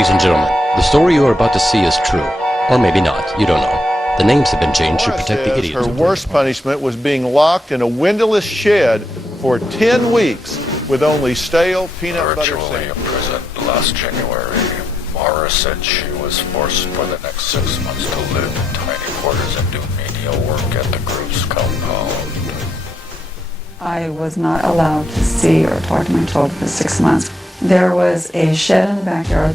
Ladies and gentlemen, the story you are about to see is true. Or maybe not, you don't know. The names have been changed to protect the idiots. Her worst punishment was being locked in a windowless shed for 10 weeks with only stale peanut butter Virtually sandwiches. imprisoned last January, Mara said she was forced for the next 6 months to live in tiny quarters and do menial work at the group's compound. I was not allowed to see or talk to my children for 6 months. There was a shed in the backyard.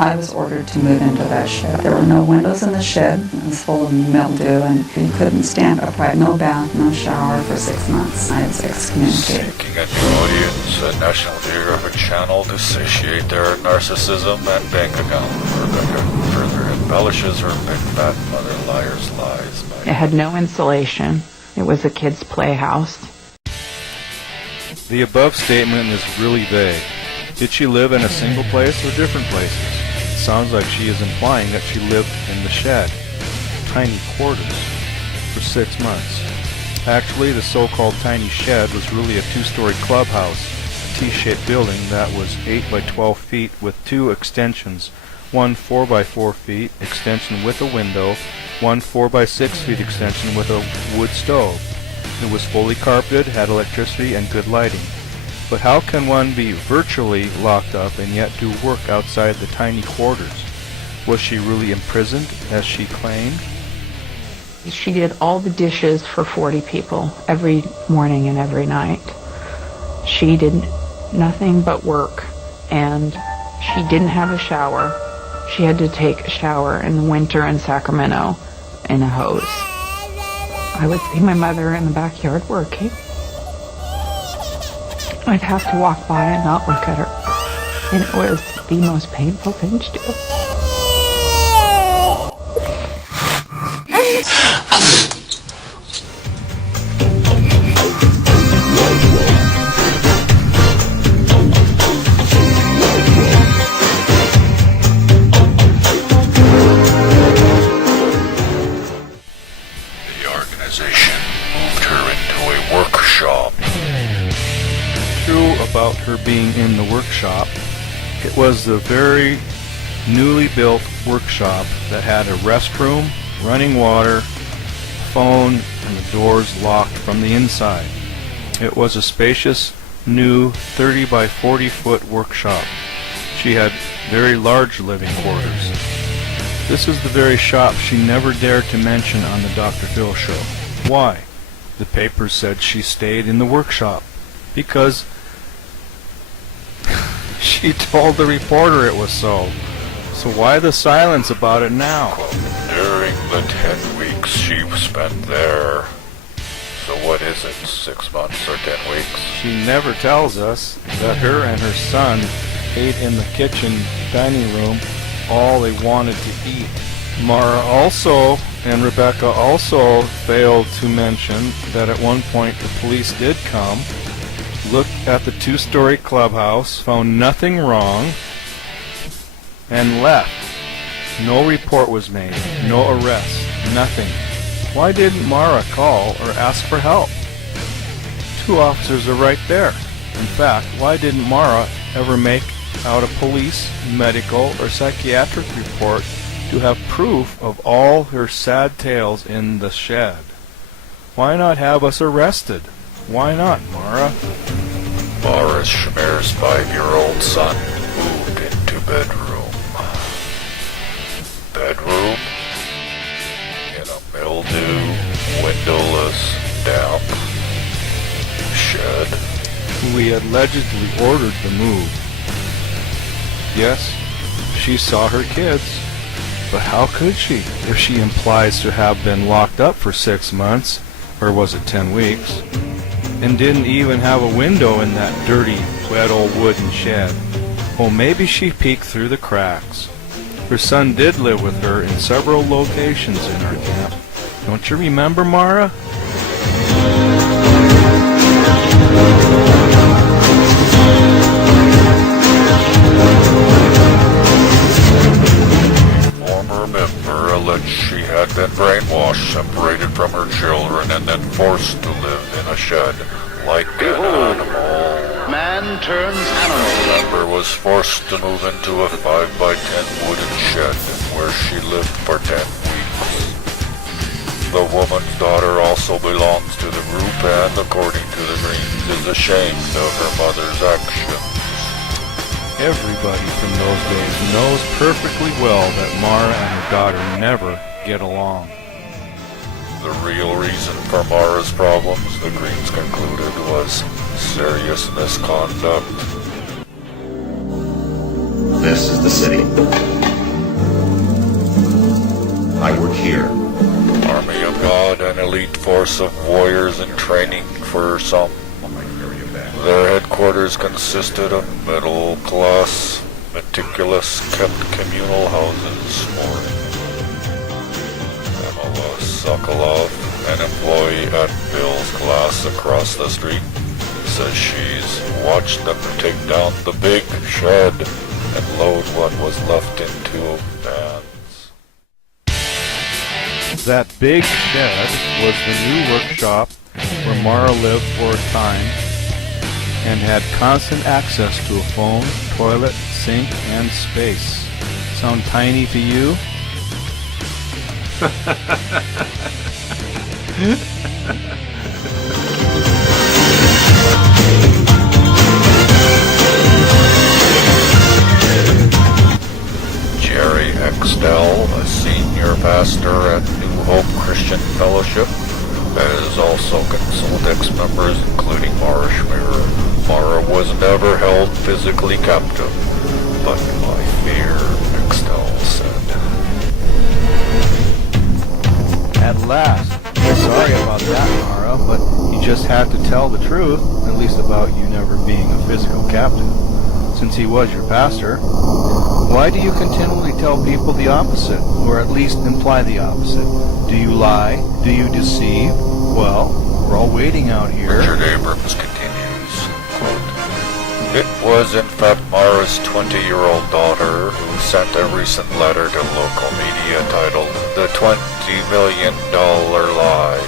I was ordered to move into that shed. There were no windows in the shed. It was full of mildew and you couldn't stand upright. No bath, no shower for 6 months. I was excommunicated. Seeking a new audience, a National Geographic channel to satiate their narcissism and bank account. Rebecca further embellishes her big fat mother liar's lies. It had no insulation. It was a kid's playhouse. The above statement is really vague. Did she live in a single place or different places? It sounds like she is implying that she lived in the shed, tiny quarters, for 6 months. Actually, the so-called tiny shed was really a 2-story clubhouse, a T-shaped building that was 8 by 12 feet with 2 extensions, one 4 by 4 feet extension with a window, one 4 by 6 feet extension with a wood stove. It was fully carpeted, had electricity, and good lighting. But how can one be virtually locked up and yet do work outside the tiny quarters? Was she really imprisoned, as she claimed? She did all the dishes for 40 people every morning and every night. She did nothing but work, and she didn't have a shower. She had to take a shower in the winter in Sacramento in a hose. I would see my mother in the backyard working. I'd have to walk by and not look at her. And it was the most painful thing to do. The organization moved her into a workshop. True about her being in the workshop, it was the very newly built workshop that had a restroom, running water, phone, and the doors locked from the inside. It was a spacious, new 30 by 40 foot workshop. She had very large living quarters. This is the very shop she never dared to mention on the Dr. Phil show. Why? The papers said she stayed in the workshop because she told the reporter it was so. So why the silence about it now? During the 10 weeks she spent there. So what is it, 6 months or 10 weeks? She never tells us that her and her son ate in the kitchen dining room all they wanted to eat. Mara also and Rebecca also failed to mention that at one point the police did come, looked at the 2-story clubhouse, found nothing wrong, and left. No report was made, no arrest, nothing. Why didn't Mara call or ask for help? 2 officers are right there. In fact, why didn't Mara ever make out a police, medical, or psychiatric report to have proof of all her sad tales in the shed? Why not have us arrested? Why not, Mara? Mara Schmear's 5-year-old son moved into bedroom. Bedroom? In a mildew, windowless, damp shed. We allegedly ordered the move. Yes, she saw her kids. But how could she, if she implies to have been locked up for 6 months, or was it 10 weeks, and didn't even have a window in that dirty, wet old wooden shed? Well, maybe she peeked through the cracks. Her son did live with her in several locations in our camp. Don't you remember, Mara? Former member alleged she had been brainwashed, separated from her children, and then forced to live in a shed like an animal. man turns animal. Amber was forced to move into a 5x10 wooden shed where she lived for 10 weeks. The woman's daughter also belongs to the group and, according to the Greens, is ashamed of her mother's actions. Everybody from those days knows perfectly well that Mara and her daughter never get along. The real reason for Mara's problems, the Greens concluded, was serious misconduct. This is the city. I work here. Army of God, an elite force of warriors in training for some. Their headquarters consisted of middle-class, meticulous, kept communal houses for Emma Sokolov, an employee at Bill's Glass across the street, says she's watched them take down the big shed and load what was left into vans. That big shed was the new workshop where Mara lived for a time and had constant access to a phone, toilet, sink, and space. Sound tiny to you? Jerry Extell, a senior pastor at New Hope Christian Fellowship, has also consoled ex-members, including Mara Schmier. Mara was never held physically captive, but by fear, Extell said. At last. Sorry about that, Mara, but you just had to tell the truth, at least about you never being a physical captive, since he was your pastor. Why do you continually tell people the opposite, or at least imply the opposite? Do you lie? Do you deceive? Well, we're all waiting out here. Richard Abrams continues, quote, "It was in fact Mara's 20-year-old daughter who sent a recent letter to local media titled The $20 Million Lie.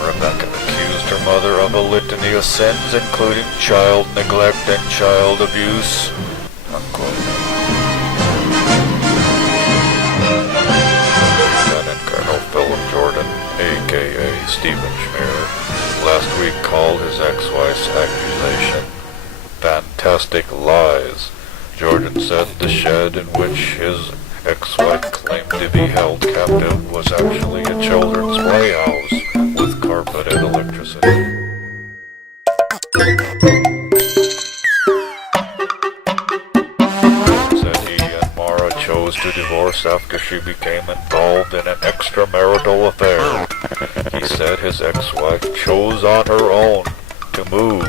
Rebecca accused her mother of a litany of sins, including child neglect and child abuse." Unquote. Lieutenant Colonel Philip Jordan, a.k.a. Stephen Schmier, last week called his ex-wife's accusation fantastic lies. Jordan said the shed in which his ex-wife claimed to be held captive was actually a children's playhouse with carpet and electricity. Said he and Mara chose to divorce after she became involved in an extramarital affair. He said his ex-wife chose on her own to move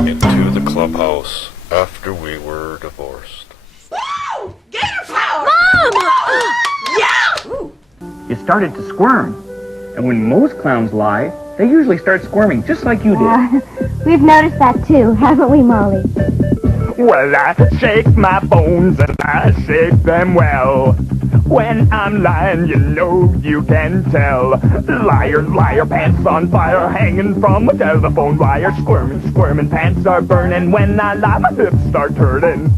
into the clubhouse after we were divorced. Woo! Get her power! Mom! Yeah! You started to squirm. And when most clowns lie, they usually start squirming just like you did. We've noticed that too, haven't we, Molly? Well, I shake my bones and I shake them well. When I'm lying, you know you can tell. Liars, liar, pants on fire, hanging from a telephone wire. Squirming, squirming, pants are burning. When I lie, my hips start turning.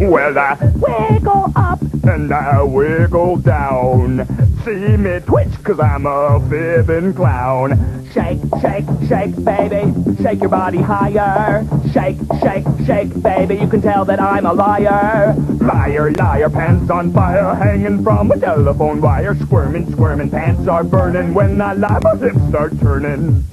Well, I wiggle up and I wiggle down. See me twitch, 'cause I'm a fibbing clown. Shake, shake, shake, baby, shake your body higher. Shake, shake, shake, baby, you can tell that I'm a liar. Liar, liar, pants on fire, hanging from a telephone wire. Squirming, squirming, pants are burning. When I lie, my hips start turning.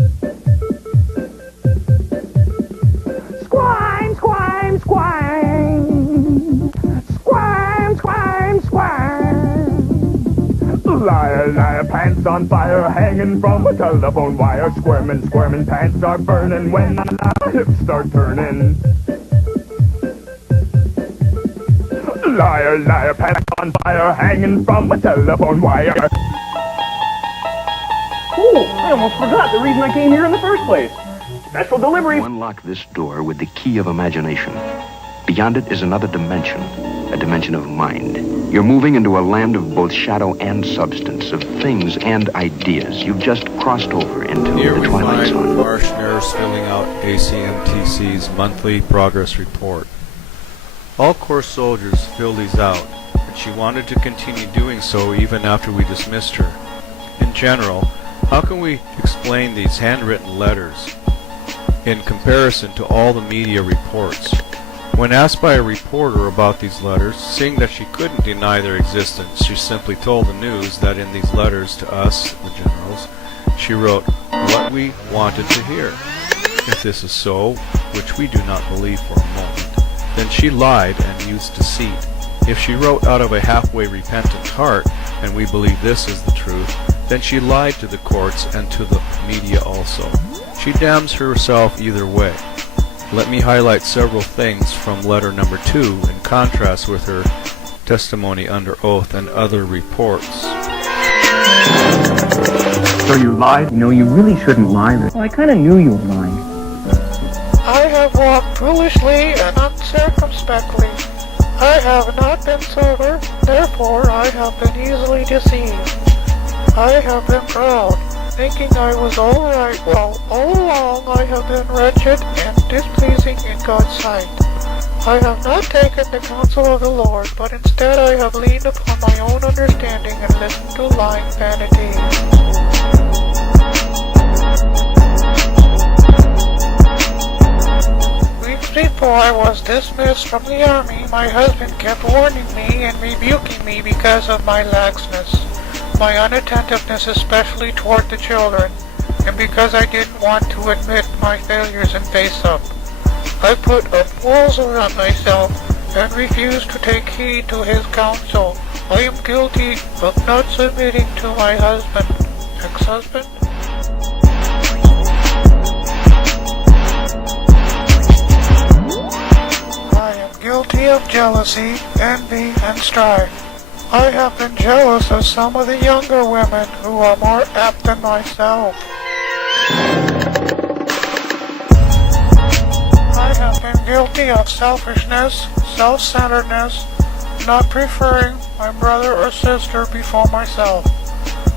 Squime, squime, squime. Squime, squime, squime. Liar, liar, pants on fire, hanging from a telephone wire. Squirming, squirming, pants are burning. When I lie, my hips start turning. Liar, liar, pants on fire, hanging from a telephone wire. Oh, I almost forgot the reason I came here in the first place. Special delivery. Unlock this door with the key of imagination. Beyond it is another dimension, a dimension of mind. You're moving into a land of both shadow and substance, of things and ideas. You've just crossed over into Here the we Twilight find Zone. Marshner's filling out ACMTC's monthly progress report. All Corps soldiers fill these out, and she wanted to continue doing so even after we dismissed her. In general, how can we explain these handwritten letters in comparison to all the media reports? When asked by a reporter about these letters, seeing that she couldn't deny their existence, she simply told the news that in these letters to us, the generals, she wrote what we wanted to hear. If this is so, which we do not believe for a moment, then she lied and used deceit. If she wrote out of a halfway repentant heart, and we believe this is the truth, then she lied to the courts and to the media also. She damns herself either way. Let me highlight several things from letter number 2 in contrast with her testimony under oath and other reports. So you lied? No, you really shouldn't lie. Well, I kind of knew you were lying. I have walked foolishly and uncircumspectly. I have not been sober, therefore I have been easily deceived. I have been proud, thinking I was all right, while all along I have been wretched and displeasing in God's sight. I have not taken the counsel of the Lord, but instead I have leaned upon my own understanding and listened to lying vanity. Weeks before I was dismissed from the army, my husband kept warning me and rebuking me because of my laxness, my unattentiveness especially toward the children, and because I didn't want to admit my failures and face up. I put up walls around myself and refused to take heed to his counsel. I am guilty of not submitting to my husband, ex-husband. I am guilty of jealousy, envy, and strife. I have been jealous of some of the younger women who are more apt than myself. I have been guilty of selfishness, self-centeredness, not preferring my brother or sister before myself.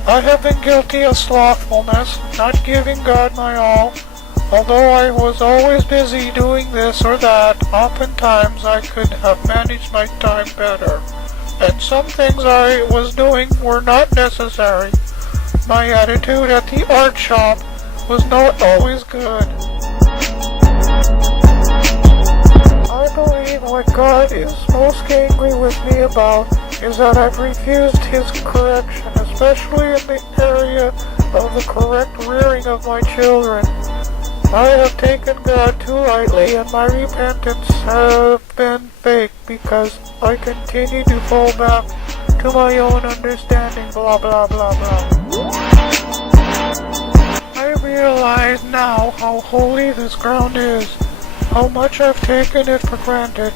I have been guilty of slothfulness, not giving God my all. Although I was always busy doing this or that, oftentimes I could have managed my time better. And some things I was doing were not necessary. My attitude at the art shop was not always good. I believe what God is most angry with me about is that I've refused His correction, especially in the area of the correct rearing of my children. I have taken God too lightly, and my repentance have been fake because I continue to fall back to my own understanding, blah blah blah blah. I realize now how holy this ground is, how much I've taken it for granted,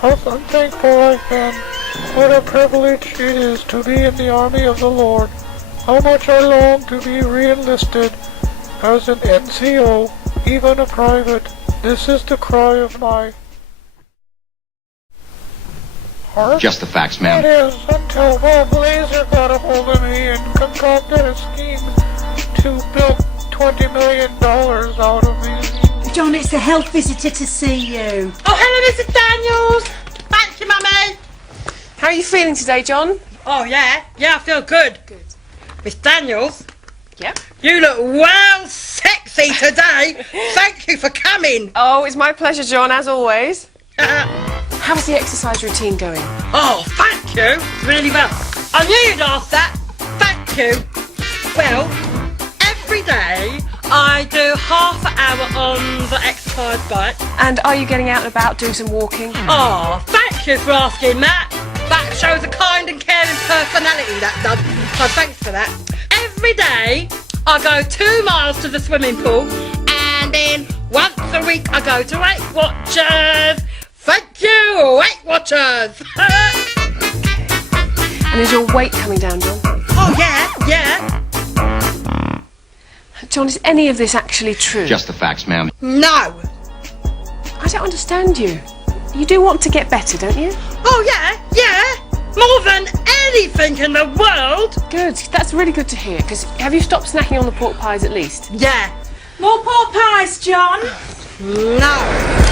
how unthankful I've been, what a privilege it is to be in the army of the Lord, how much I long to be re-enlisted as an NCO, even a private. This is the cry of my heart. Just the facts, ma'am. It is until Bob Blazer got a hold of me and concocted a scheme to build $20 million out of me. John, it's a health visitor to see you. Oh, hello, Mrs. Daniels. Thank you, Mummy. How are you feeling today, John? Oh, yeah, I feel good. Good. Miss Daniels? Yep. You look well sexy today. Thank you for coming. Oh, it's my pleasure, John, as always. How's the exercise routine going? Oh, thank you. Really well. I knew you'd ask that. Thank you. Well, every day I do half an hour on the exercise bike. And are you getting out and about, doing some walking? Oh, thank you for asking that. That shows a kind and caring personality, that does. So thanks for that. Every day I go 2 miles to the swimming pool, and then once a week I go to Weight Watchers. Thank you, Weight Watchers. And is your weight coming down, John? Oh, yeah. John, is any of this actually true? Just the facts, ma'am. No. I don't understand you. You do want to get better, don't you? Oh, yeah. More than anything in the world. Good. That's really good to hear, because have you stopped snacking on the pork pies at least? Yeah. More pork pies, John? No.